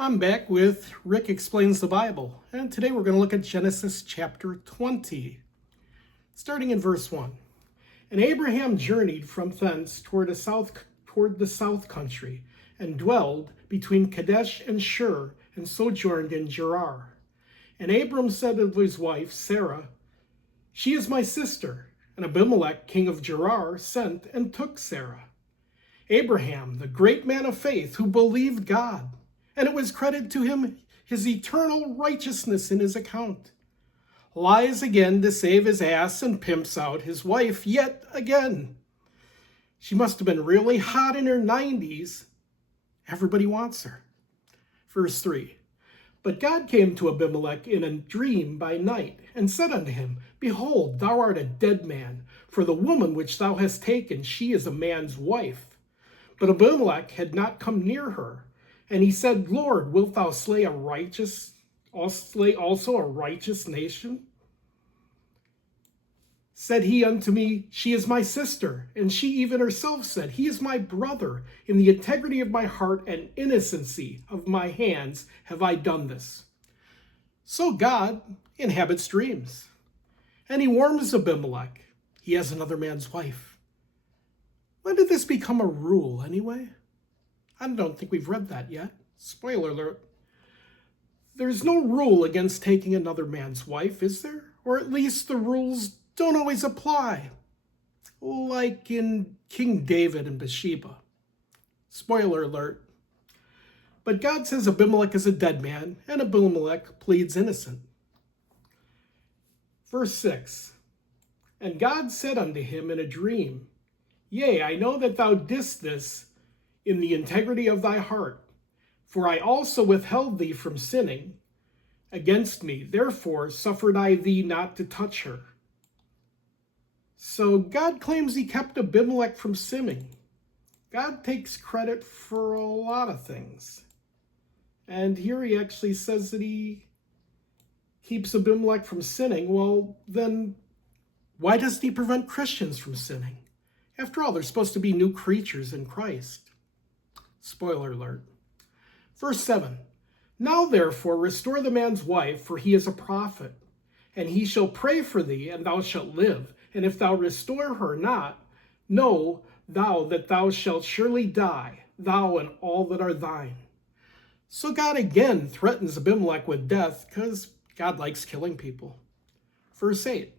I'm back with Rick Explains the Bible, and today we're going to look at Genesis chapter 20, starting in verse 1. And Abraham journeyed from thence toward the south country, and dwelled between Kadesh and Shur, and sojourned in Gerar. And Abram said of his wife Sarah, She is my sister. And Abimelech, king of Gerar, sent and took Sarah. Abraham, the great man of faith, who believed God, and it was credited to him his eternal righteousness in his account, lies again to save his ass and pimps out his wife yet again. She must have been really hot in her 90s. Everybody wants her. Verse 3. But God came to Abimelech in a dream by night, and said unto him, Behold, thou art a dead man, for the woman which thou hast taken, she is a man's wife. But Abimelech had not come near her. And he said, Lord, wilt thou slay also a righteous nation? Said he unto me, She is my sister. And she even herself said, He is my brother. In the integrity of my heart and innocency of my hands have I done this. So God inhabits dreams. And he warns Abimelech. He has another man's wife. When did this become a rule anyway? I don't think we've read that yet. Spoiler alert. There's no rule against taking another man's wife, is there? Or at least the rules don't always apply. Like in King David and Bathsheba. Spoiler alert. But God says Abimelech is a dead man, and Abimelech pleads innocent. Verse 6. And God said unto him in a dream, Yea, I know that thou didst this in the integrity of thy heart, for I also withheld thee from sinning against me. Therefore suffered I thee not to touch her. So God claims he kept Abimelech from sinning. God takes credit for a lot of things. And here he actually says that he keeps Abimelech from sinning. Well, then why doesn't he prevent Christians from sinning? After all, they're supposed to be new creatures in Christ. Spoiler alert. Verse 7. Now therefore restore the man's wife, for he is a prophet. And he shall pray for thee, and thou shalt live. And if thou restore her not, know thou that thou shalt surely die, thou and all that are thine. So God again threatens Abimelech with death, because God likes killing people. Verse 8.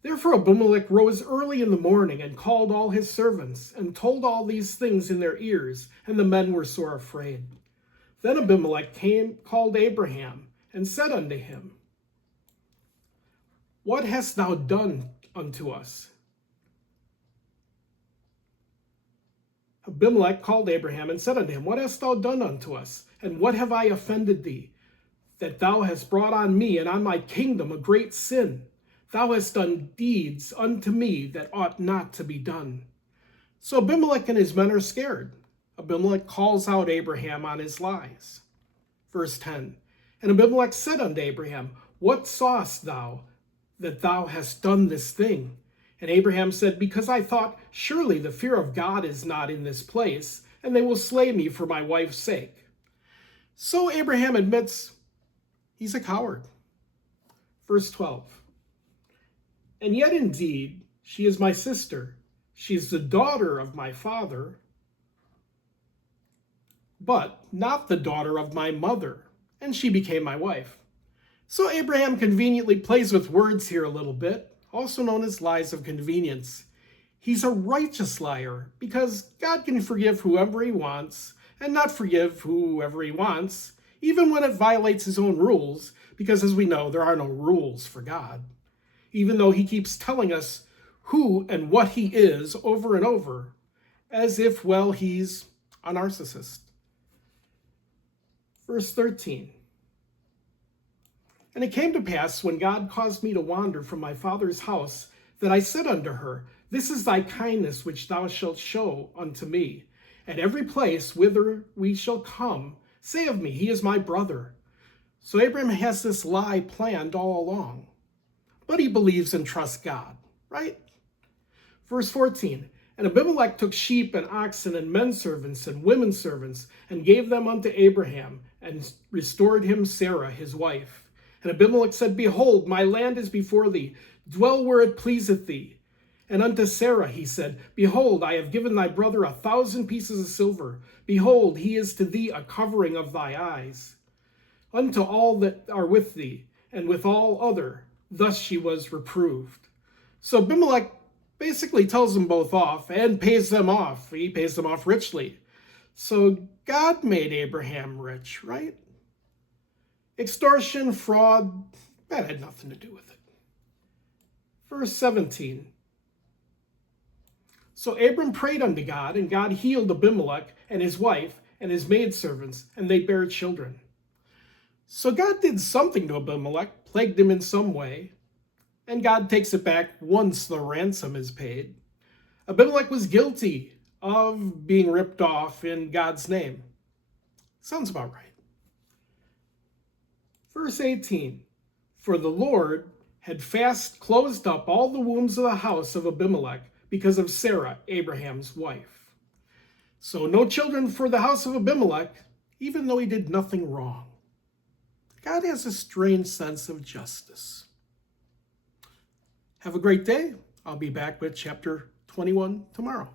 Therefore Abimelech rose early in the morning, and called all his servants, and told all these things in their ears, and the men were sore afraid. Then Abimelech called Abraham, and said unto him, What hast thou done unto us? Abimelech called Abraham, and said unto him, What hast thou done unto us? And what have I offended thee, that thou hast brought on me and on my kingdom a great sin? Thou hast done deeds unto me that ought not to be done. So Abimelech and his men are scared. Abimelech calls out Abraham on his lies. Verse 10. And Abimelech said unto Abraham, What sawest thou that thou hast done this thing? And Abraham said, Because I thought, surely the fear of God is not in this place, and they will slay me for my wife's sake. So Abraham admits he's a coward. Verse 12. And yet indeed, she is my sister. She is the daughter of my father, but not the daughter of my mother. And she became my wife. So Abraham conveniently plays with words here a little bit, also known as lies of convenience. He's a righteous liar, because God can forgive whoever he wants, and not forgive whoever he wants, even when it violates his own rules, because as we know, there are no rules for God. Even though he keeps telling us who and what he is over and over, as if, well, he's a narcissist. Verse 13. And it came to pass, when God caused me to wander from my father's house, that I said unto her, This is thy kindness which thou shalt show unto me. At every place whither we shall come, say of me, He is my brother. So Abraham has this lie planned all along. But he believes and trusts God, right? Verse 14. And Abimelech took sheep and oxen and men servants and women servants and gave them unto Abraham and restored him Sarah his wife. And Abimelech said, Behold, my land is before thee. Dwell where it pleaseth thee. And unto Sarah he said, Behold, I have given thy brother 1,000 pieces of silver. Behold, he is to thee a covering of thy eyes. Unto all that are with thee, and with all other, thus she was reproved. So Abimelech basically tells them both off and pays them off. He pays them off richly. So God made Abraham rich, right? Extortion, fraud, that had nothing to do with it. Verse 17. So Abram prayed unto God, and God healed Abimelech and his wife and his maidservants, and they bare children. So God did something to Abimelech, plagued him in some way, and God takes it back once the ransom is paid. Abimelech was guilty of being ripped off in God's name. Sounds about right. Verse 18, For the Lord had fast closed up all the wombs of the house of Abimelech because of Sarah, Abraham's wife. So no children for the house of Abimelech, even though he did nothing wrong. God has a strange sense of justice. Have a great day. I'll be back with chapter 21 tomorrow.